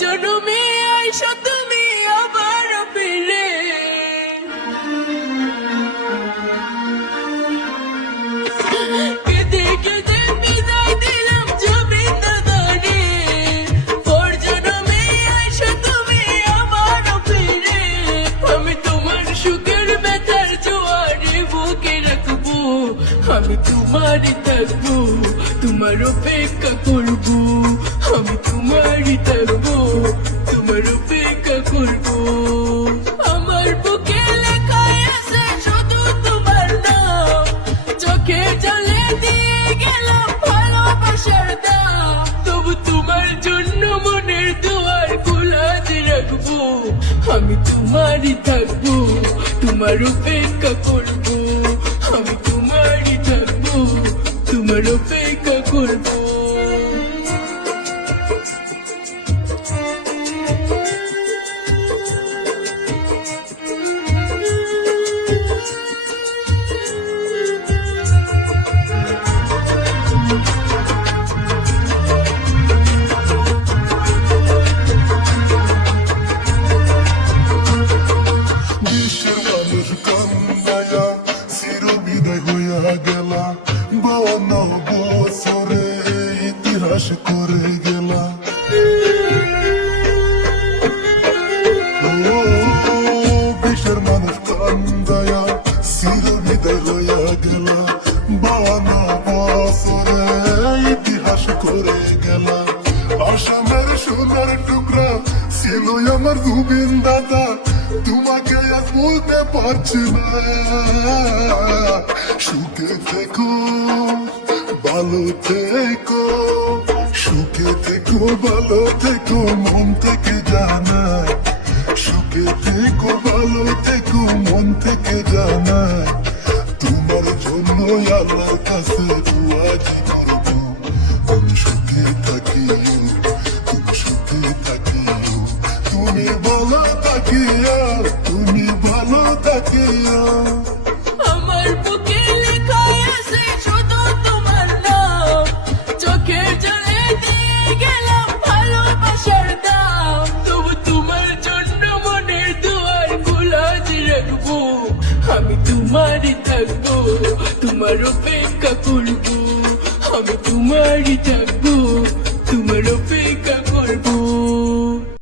জনমে আইসো তুমি আবার ফিরে। কেঁদে কেঁদে বিদায় দিলাম জমিন ধরে পর জনমে তুমি আবার ফিরে। আমি তোমার সুখের ব্যথার জোয়ারে বুকে রাখব। আমি তোমারই থাকব, তোমার অপেক্ষা করব। তোমার জন্য মনের দুয়ার খোলা যে রাখব। আমি তোমারই থাকব, তোমার অপেক্ষা করব। আমি তোমারই থাকব, তোমার অপেক্ষা করব। গেলা বান্ন বছরে ইতিহাস করে গেলা। বিশ্বের মানুষ কান্দায়া চির বিদায় গেলা। বান্ন বছরে ইতিহাস করে গেলা। আসামের সোনার টুকরা ছিল আমার জুবিন দাদা। তোমাকে আজ বলতে পারছি না। সুখে থেকো, ভালো থেকো, সুখে থেকো, ভালো থেকো, মন থেকে জানায়। সুখে থেকো, ভালো থেকো, মন থেকে জানায়। তোমার জন্য আল্লাহর কাছে দুয়াজি তুমি সুখে তুমি ভালো থাকিও, তুমি ভালো থাকিও। তোমারই থাকব তোমার অপেক্ষা করব আমি তোমারই থাকব তোমার অপেক্ষা